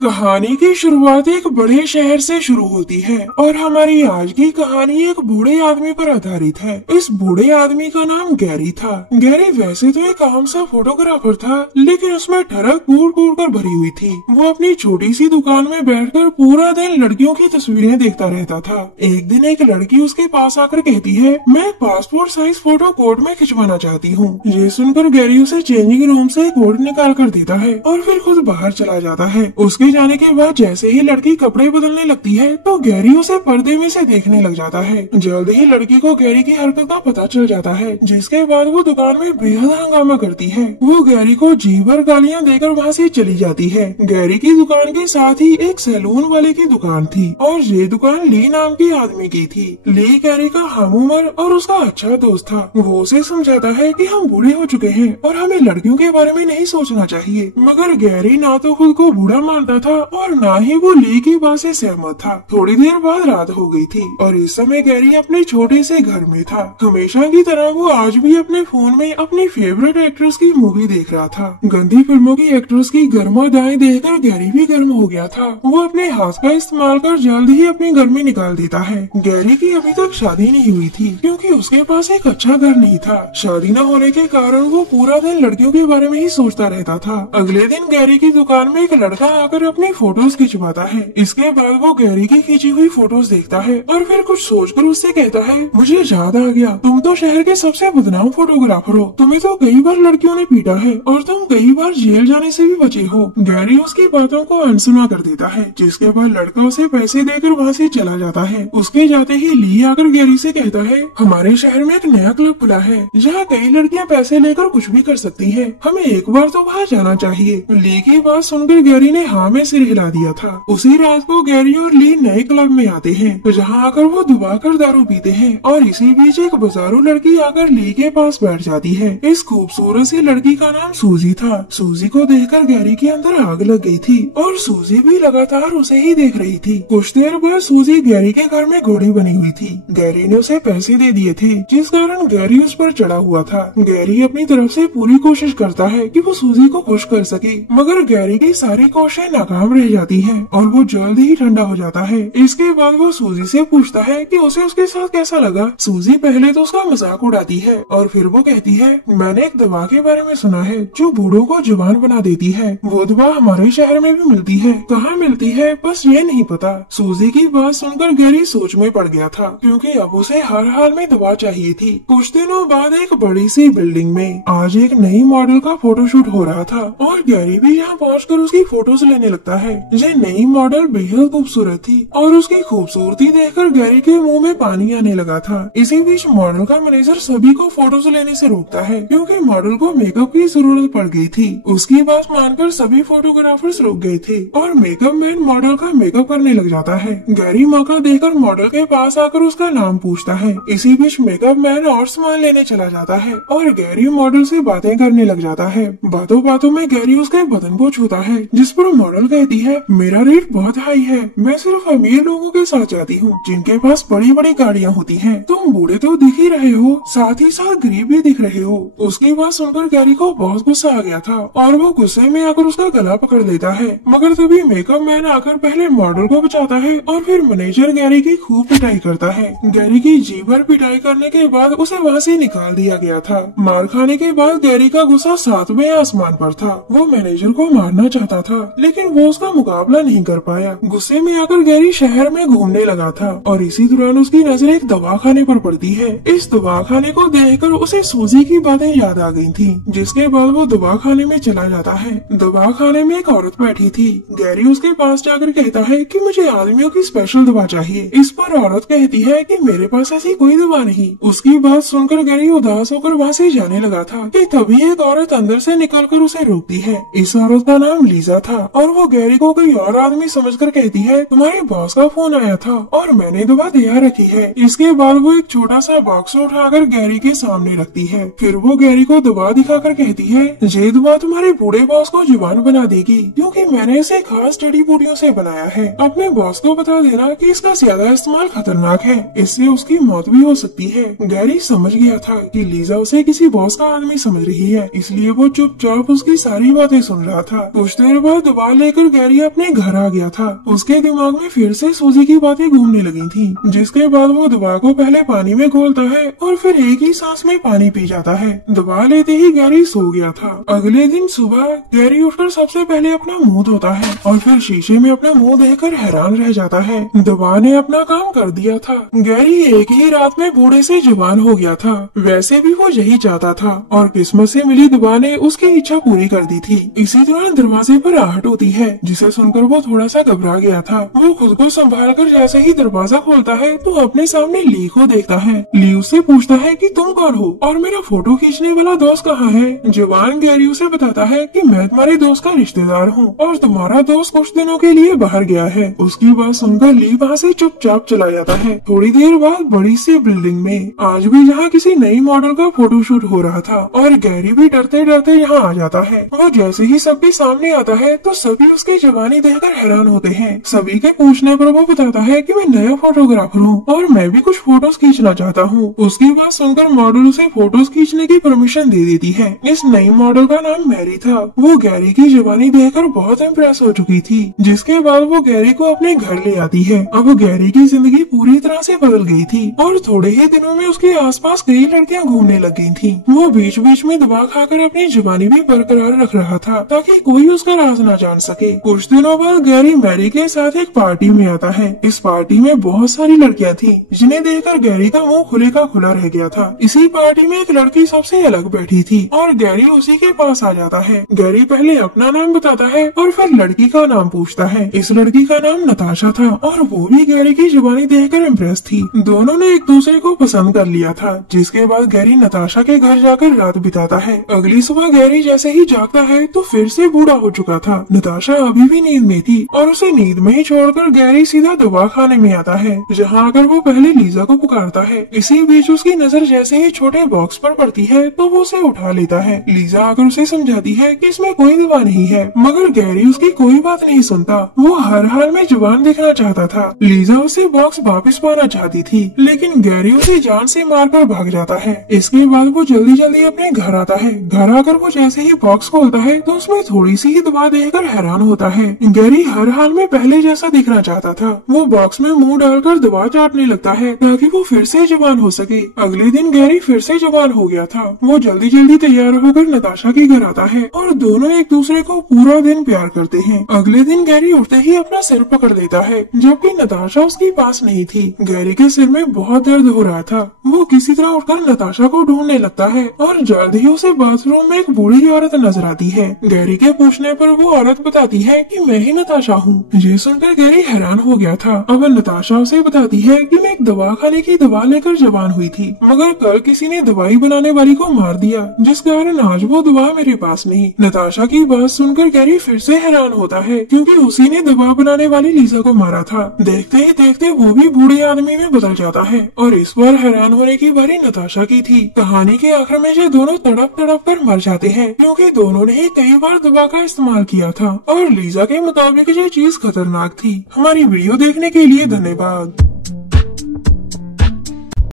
कहानी की शुरुआत एक बड़े शहर से शुरू होती है और हमारी आज की कहानी एक बूढ़े आदमी पर आधारित है। इस बूढ़े आदमी का नाम गैरी था। गैरी वैसे तो एक आम सा फोटोग्राफर था, लेकिन उसमें ठरक कूट कूट कर भरी हुई थी। वो अपनी छोटी सी दुकान में बैठकर पूरा दिन लड़कियों की तस्वीरें देखता रहता था। एक दिन एक लड़की उसके पास आकर कहती है, मैं एक पासपोर्ट साइज फोटो कोर्ट में खिंचवाना चाहती हूँ। ये सुनकर गैरी उसे चेंजिंग रूम से कोर्ट निकाल कर देता है और फिर खुद बाहर चला जाता है। उसके जाने के बाद जैसे ही लड़की कपड़े बदलने लगती है तो गैरी उसे पर्दे में से देखने लग जाता है। जल्द ही लड़की को गैरी की हरकत का पता चल जाता है, जिसके बाद वो दुकान में बेहद हंगामा करती है। वो गैरी को जी भर गालियाँ देकर वहाँ से चली जाती है। गैरी की दुकान के साथ ही एक सैलून वाले की दुकान थी और ये दुकान ली नाम के आदमी की थी। ली गैरी का हम उम्र और उसका अच्छा दोस्त था। वो उसे समझाता है कि हम बूढ़े हो चुके हैं और हमें लड़कियों के बारे में नहीं सोचना चाहिए, मगर गैरी ना तो खुद को बूढ़ा मानता था और ना ही वो ली की बात से सहमत था। थोड़ी देर बाद रात हो गई थी और इस समय गैरी अपने छोटे से घर में था। हमेशा की तरह वो आज भी अपने फोन में अपनी फेवरेट एक्ट्रेस की मूवी देख रहा था। गंदी फिल्मों की एक्ट्रेस की गर्मादाएं देखकर गैरी भी गर्म हो गया था। वो अपने हाथ का इस्तेमाल कर जल्द ही अपनी गर्मी निकाल देता है। गैरी की अभी तक शादी नहीं हुई थी क्योंकि उसके पास एक अच्छा घर नहीं था। शादी न होने के कारण वो पूरा दिन लड़कियों के बारे में ही सोचता रहता था। अगले दिन गैरी की दुकान में एक लड़का आकर अपनी फोटोज खिंचवाता है। इसके बाद वो गैरी की खींची हुई फोटोज देखता है और फिर कुछ सोचकर उससे कहता है, मुझे याद आ गया, तुम तो शहर के सबसे बदनाम फोटोग्राफर हो। तुम्हें तो कई बार लड़कियों ने पीटा है और तुम कई बार जेल जाने से भी बचे हो। गैरी उसकी बातों को अनसुना कर देता है, जिसके बाद लड़का उसे पैसे देकर वहाँ से चला जाता है। उसके जाते ही ली आकर गैरी से कहता है, हमारे शहर में एक नया क्लब खुला है जहाँ कई लड़कियाँ पैसे लेकर कुछ भी कर सकती है, हमें एक बार तो वहाँ जाना चाहिए। ली की बात सुनकर गैरी ने हाँ में सिर हिला दिया था। उसी रात को गैरी और ली नए क्लब में आते हैं, जहाँ आकर वो दुबाकर दारू पीते हैं और इसी बीच एक बाजारू लड़की आकर ली के पास बैठ जाती है। इस खूबसूरत सी लड़की का नाम सूजी था। सूजी को देखकर गैरी के अंदर आग लग गई थी और सूजी भी लगातार उसे ही देख रही थी। कुछ देर बाद सूजी गैरी के घर में घोड़ी बनी हुई थी। गैरी ने उसे पैसे दे दिए थे, जिस कारण गैरी उस पर चढ़ा हुआ था। गैरी अपनी तरफ से पूरी कोशिश करता है कि वो सूजी को खुश कर सके, मगर गैरी की सारी कोशिशें नाकाम रह जाती हैं और वो जल्द ही ठंडा हो जाता है। इसके बाद वो सूजी से पूछता है कि उसे उसके साथ कैसा लगा। सूजी पहले तो उसका मजाक उड़ाती है और फिर वो कहती है, मैंने एक दवा के बारे में सुना है जो बूढ़ों को जवान बना देती है। वो दवा हमारे शहर में भी मिलती है, कहाँ मिलती है बस ये नहीं पता। सूजी की बात सुनकर गैरी सोच में पड़ गया था, क्योंकि अब उसे हर हाल में दवा चाहिए थी। कुछ दिनों बाद एक बड़ी सी बिल्डिंग में आज एक नई मॉडल का फोटोशूट हो रहा था और गैरी भी यहाँ पहुँचकर उसकी फोटोज लेने लगता है। ये नई मॉडल बेहद खूबसूरत थी और उसकी खूबसूरती देखकर गैरी के मुंह में पानी आने लगा था। इसी बीच मॉडल का मैनेजर सभी को फोटोज लेने से रोकता है, क्योंकि मॉडल को मेकअप की जरूरत पड़ गई थी। उसकी बात मानकर सभी फोटोग्राफर्स रुक गए थे और मेकअप मैन मॉडल का मेकअप करने लग जाता है। गैरी मौका देकर मॉडल के पास आकर उसका नाम पूछता है। इसी बीच मेकअप मैन और सामान लेने चला जाता है और गैरी मॉडल से बातें करने लग जाता है। बातों बातों में गैरी उसके बदन को छूता है, जिस पर मॉडल कहती है, मेरा रेट बहुत हाई है, मैं सिर्फ अमीर लोगों के साथ जाती हूँ जिनके पास बड़ी बड़ी गाड़ियाँ होती हैं। तुम बूढ़े तो दिख ही रहे हो, साथ ही साथ गरीब भी दिख रहे हो। उसकी बात सुनकर गैरी को बहुत गुस्सा आ गया था और वो गुस्से में आकर उसका गला पकड़ लेता है, मगर तभी मेकअप मैन आकर पहले मॉडल को बचाता है और फिर मैनेजर गैरी की खूब पिटाई करता है। गैरी की जी भर पिटाई करने के बाद उसे वहाँ से निकाल दिया गया था। मार खाने के बाद गैरी का गुस्सा सातवें आसमान पर था। वो मैनेजर को मारना चाहता था, लेकिन वो उसका मुकाबला नहीं कर पाया। गुस्से में आकर गैरी शहर में घूमने लगा था और इसी दौरान उसकी नजर एक दवाखाने पर पड़ती है। इस दवाखाने को देखकर उसे सूजी की बातें याद आ गई थी, जिसके बाद वो दवाखाने में चला जाता है। दवाखाने में एक औरत बैठी थी। गैरी उसके पास जाकर कहता है कि मुझे आदमियों की स्पेशल दवा चाहिए। इस पर औरत कहती है कि मेरे पास ऐसी कोई दवा नहीं। उसकी बात सुनकर गैरी उदास होकर वहाँ से जाने लगा था कि तभी एक औरत अंदर से निकलकर उसे रोकती है। इस औरत का नाम लीजा था और वो गैरी को कोई और आदमी समझकर कहती है, तुम्हारे बॉस का फोन आया था और मैंने दवा तैयार रखी है। इसके बाद वो एक छोटा सा बॉक्स उठाकर गैरी के सामने रखती है। फिर वो गैरी को दवा दिखाकर कहती है, ये दवा तुम्हारे बूढ़े बॉस को जवान बना देगी, क्योंकि मैंने इसे खास जड़ी बूटियों से बनाया है। अपने बॉस को बता देना कि इसका ज्यादा इस्तेमाल खतरनाक है, इससे उसकी मौत भी हो सकती है। गैरी समझ गया था कि लीजा उसे किसी बॉस का आदमी समझ रही है, इसलिए वो चुपचाप उसकी सारी बातें सुन रहा था। कुछ देर बाद दवा लेकर गैरी अपने घर आ गया था। उसके दिमाग में फिर से सूजी की बातें घूमने लगी थी, जिसके बाद वो दवा को पहले पानी में घोलता है और फिर एक ही सांस में पानी पी जाता है। दवा लेते ही गैरी सो गया था। अगले दिन सुबह गैरी उठकर सबसे पहले अपना मुंह धोता है और फिर शीशे में अपना मुंह देखकर हैरान रह जाता है। दवा ने अपना काम कर दिया था। गैरी एक ही रात में बूढ़े से जवान हो गया था। वैसे भी वो यही चाहता था और किस्मत से मिली दवा ने उसकी इच्छा पूरी कर दी थी। इसी दौरान दरवाजे पर आहट होती है, जिसे सुनकर वो थोड़ा सा घबरा गया था। वो खुद को संभाल कर जैसे ही दरवाजा खोलता है तो अपने सामने ली को देखता है। ली उससे पूछता है कि तुम कौन हो और मेरा फोटो खींचने वाला दोस्त कहाँ है। जवान गैरी उसे बताता है कि मैं तुम्हारे दोस्त का रिश्तेदार हूँ और तुम्हारा दोस्त कुछ दिनों के लिए बाहर गया है। उसकी बात सुनकर ली वहाँ से चुपचाप चला जाता है। थोड़ी देर बाद बड़ी सी बिल्डिंग में आज भी जहाँ किसी नई मॉडल का फोटोशूट हो रहा था और गैरी भी डरते डरते यहाँ आ जाता है। वो जैसे ही सबके सामने आता है तो सभी उसकी जवानी देखकर हैरान होते हैं। सभी के पूछने पर वो बताता है कि मैं नया फोटोग्राफर हूँ और मैं भी कुछ फोटोज खींचना चाहता हूँ। उसकी बात सुनकर मॉडल उसे फोटोज खींचने की परमिशन दे देती है। इस नई मॉडल का नाम मैरी था। वो गैरी की जवानी देखकर बहुत इम्प्रेस हो चुकी थी, जिसके बाद वो गैरी को अपने घर ले आती है। अब गैरी की जिंदगी पूरी तरह से बदल गई थी और थोड़े ही दिनों में उसके आसपास कई लड़कियां घूमने लग गई थी। वो बीच बीच में दवा खाकर अपनी जवानी भी बरकरार रख रहा था ताकि कोई उसका राज न जान सके। कुछ दिनों बाद गैरी मैरी के साथ एक पार्टी में आता है। इस पार्टी में बहुत सारी लड़कियां थी, जिन्हें देखकर गैरी का मुंह खुले का खुला रह गया था। इसी पार्टी में एक लड़की सबसे अलग बैठी थी और गैरी उसी के पास आ जाता है। गैरी पहले अपना नाम बताता है और फिर लड़की का नाम पूछता है। इस लड़की का नाम नताशा था और वो भी गैरी की जवानी देखकर इम्प्रेस थी। दोनों ने एक दूसरे को पसंद कर लिया था, जिसके बाद गैरी नताशा के घर जाकर रात बिताता है। अगली सुबह गैरी जैसे ही जागता है तो फिर से बूढ़ा हो चुका था। नताशा अभी भी नींद में थी और उसे नींद में ही छोड़कर गैरी सीधा दवा खाने में आता है, जहाँ आकर वो पहले लीजा को पुकारता है। इसी बीच उसकी नजर जैसे ही छोटे बॉक्स पर पड़ती है तो वो उसे उठा लेता है। लीजा आकर उसे समझाती है कि इसमें कोई दवा नहीं है, मगर गैरी उसकी कोई बात नहीं सुनता। वो हर हाल में जवान दिखना चाहता था। लीजा उसे बॉक्स वापस पाना चाहती थी, लेकिन गैरी उसे जान से मारकर भाग जाता है। इसके बाद वो जल्दी जल्दी अपने घर आता है। घर आकर वो जैसे ही बॉक्स खोलता है तो उसमें थोड़ी सी ही दवा देखकर हैरान होता है। गैरी हर हाल में पहले जैसा दिखना चाहता था। वो बॉक्स में मुंह डालकर दवा चाटने लगता है ताकि वो फिर से जवान हो सके। अगले दिन गैरी फिर से जवान हो गया था। वो जल्दी जल्दी तैयार होकर नताशा के घर आता है और दोनों एक दूसरे को पूरा दिन प्यार करते हैं। अगले दिन गैरी उठते ही अपना सिर पकड़ लेता है, जबकि नताशा उसके पास नहीं थी। गैरी के सिर में बहुत दर्द हो रहा था। वो किसी तरह उठकर नताशा को ढूंढने लगता है और जल्द ही उसे बाथरूम में एक बूढ़ी औरत नजर आती है। गैरी के पूछने पर वो औरत बताती है कि मैं ही नताशा हूँ। ये सुनकर गैरी हैरान हो गया था। अब नताशा उसे बताती है कि मैं एक दवा खाने की दवा लेकर जवान हुई थी, मगर कल किसी ने दवाई बनाने वाली को मार दिया, जिस कारण आज वो दवा मेरे पास नहीं। नताशा की बात सुनकर गैरी फिर से हैरान होता है, क्योंकि उसी ने दवा बनाने वाली लीजा को मारा था। देखते ही देखते वो भी बूढ़े आदमी में बदल जाता है और इस बार हैरान होने की बारी नताशा की थी। कहानी के आखिर में ये दोनों तड़प तड़प कर मर जाते हैं, क्योंकि दोनों ने ही कई बार दवा का इस्तेमाल किया था और लीजा के मुताबिक ये चीज खतरनाक थी। हमारी वीडियो देखने के लिए धन्यवाद।